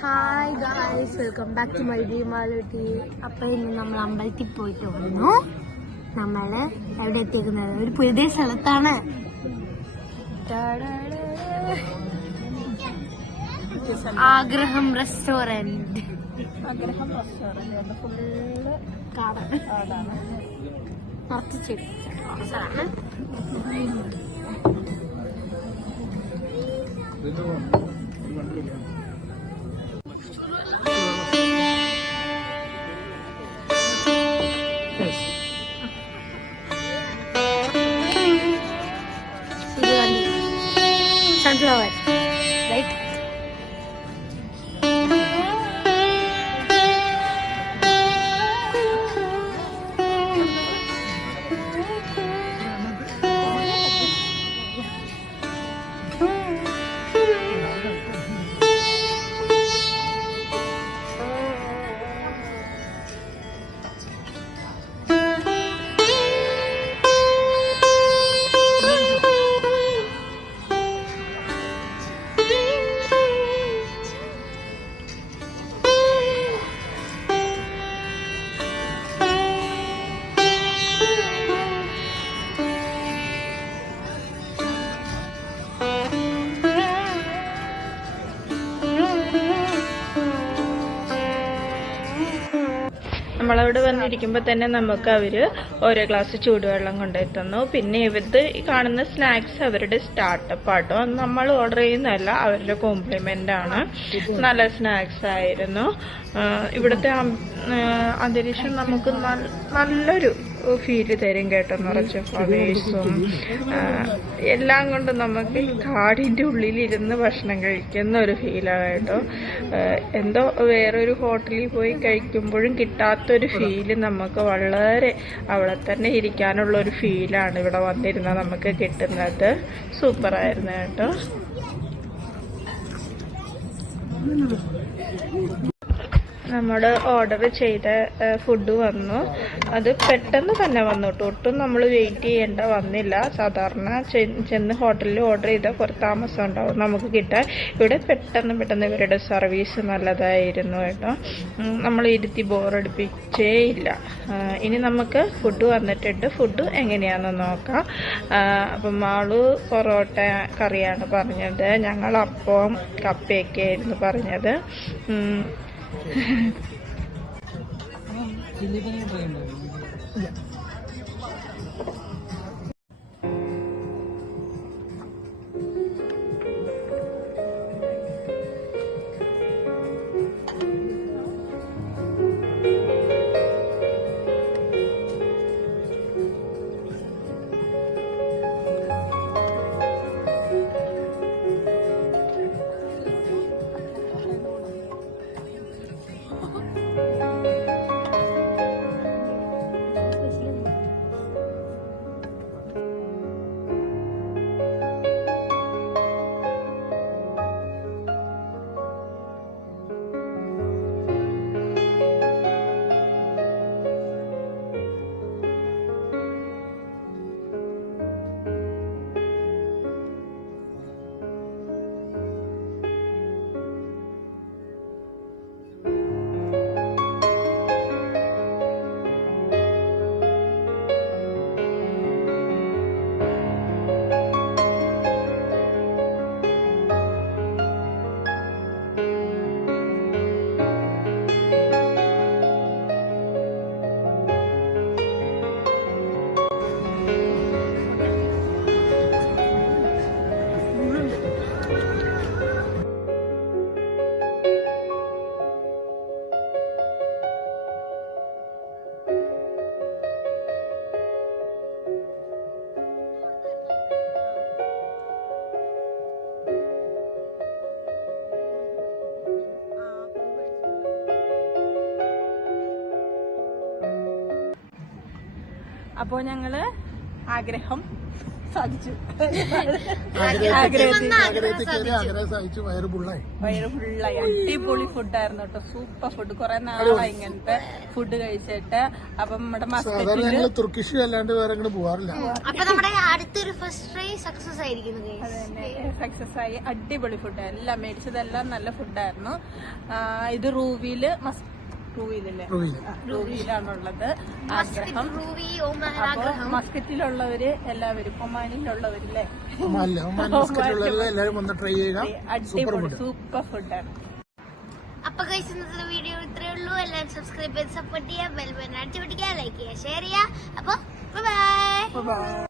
Hi guys, welcome back to my Dreamality. അപ്പോൾ ഇന്ന് നമ്മൾ അമ്പലത്തിൽ പോയിട്ട് വന്നു. നമ്മൾ എവിടെ എത്തിക്കുന്നത്? ഒരു പുതിയ സ്ഥലത്താണ്. ആഗ്രഹം റെസ്റ്റോറന്റ്. ഫുള്ള് കാടാണ്. നിറച്ച് സ്ഥലമാണ്. Sunflower, right? നമ്മളവിടെ വന്നിരിക്കുമ്പോൾ തന്നെ നമുക്ക് അവർ ഓരോ ഗ്ലാസ് ചൂടുവെള്ളം കൊണ്ടുപോയി തന്നു. പിന്നെ ഇവർക്ക് ഈ കാണുന്ന സ്നാക്സ് അവരുടെ സ്റ്റാർട്ടപ്പ് ആട്ടോ, നമ്മൾ ഓർഡർ ചെയ്യുന്നതല്ല, അവരുടെ കോംപ്ലിമെന്റ് ആണ്. നല്ല സ്നാക്സ് ആയിരുന്നു. ഇവിടുത്തെ അന്തരീക്ഷം നമുക്ക് നല്ലൊരു ഫീല് തരും കേട്ടോ. നിറച്ച ഫ്ലവേഴ്സും എല്ലാം കൊണ്ട് നമുക്ക് കാടിൻ്റെ ഉള്ളിലിരുന്ന് ഭക്ഷണം കഴിക്കുന്ന ഒരു ഫീലാണ് കേട്ടോ. എന്തോ വേറൊരു ഹോട്ടലിൽ പോയി കഴിക്കുമ്പോഴും കിട്ടാത്തൊരു ഫീല് നമുക്ക് വളരെ അവിടെ തന്നെ ഇരിക്കാനുള്ള ഒരു ഫീലാണ് ഇവിടെ വന്നിരുന്നാൽ നമുക്ക് കിട്ടുന്നത്. സൂപ്പറായിരുന്നു കേട്ടോ. നമ്മൾ ഓർഡർ ചെയ്ത ഫുഡ് വന്നു. അത് പെട്ടെന്ന് തന്നെ വന്നു കേട്ടോ. ഒട്ടും നമ്മൾ വെയിറ്റ് ചെയ്യേണ്ട വന്നില്ല. സാധാരണ ചെന്ന് ഹോട്ടലിൽ ഓർഡർ ചെയ്താൽ കുറച്ച് താമസം ഉണ്ടാവും നമുക്ക് കിട്ടാൻ. ഇവിടെ പെട്ടെന്ന് ഇവരുടെ സർവീസ് നല്ലതായിരുന്നു കേട്ടോ. നമ്മൾ ഇരുത്തി ബോറടിപ്പിച്ചേ ഇല്ല. ഇനി നമുക്ക് ഫുഡ് വന്നിട്ടുണ്ട്. ഫുഡ് എങ്ങനെയാണെന്ന് നോക്കാം. അപ്പം ആള് പൊറോട്ട കറിയാണ് പറഞ്ഞത്. ഞങ്ങൾ അപ്പം കപ്പയൊക്കെ ആയിരുന്നു പറഞ്ഞത്. അപ്പോൾ ഞങ്ങൾ ആഗ്രഹം സാധിച്ചു. ആഗ്രഹത്തിൽ കയറി ആഗ്രഹം സാധിച്ചു. വയറ് ഫുള്ളായി. അടിപൊളി ഫുഡായിരുന്നു കേട്ടോ. Super food. കുറെ നാളായി ഇങ്ങനത്തെ ഫുഡ് കഴിച്ചിട്ട്. അപ്പം നമ്മുടെ സാധാരണ ഞങ്ങള് തുർക്കിഷ് അല്ലാണ്ട് വേറെ എങ്ങനെ പോവാറില്ല. അപ്പൊ നമ്മുടെ അടുത്തൊരു ഫസ്റ്റ് ട്രൈ സക്സസ് ആയിരിക്കുന്നു. സക്സസ് ആയി. അടിപൊളി ഫുഡ്. എല്ലാം മേടിച്ചതെല്ലാം നല്ല ഫുഡായിരുന്നു. ഇത് റൂവിയില് റൂവിയിലാണുള്ളത് ആഗ്രഹം. അപ്പൊ മസ്കറ്റിലുള്ളവര് എല്ലാവരും, ഒമാനിലുള്ളവരില്ലേ, എല്ലാവരും ഒന്ന് ട്രൈ ചെയ്യുക. അടിപൊളി സൂപ്പർ ഫുഡാണ്. അപ്പൊ ഗൈസ് ഇന്നത്തെ വീഡിയോ ഇത്രയേ ഉള്ളൂ. എല്ലാവരും സബ്സ്ക്രൈബ് ചെയ്ത് സപ്പോർട്ട് ചെയ്യുക, ബെൽ ബട്ടൺ അടിച്ചു പിടിക്കുക, ലൈക്ക് ചെയ്യുക, ഷെയർ ചെയ്യുക. അപ്പൊ ബൈ.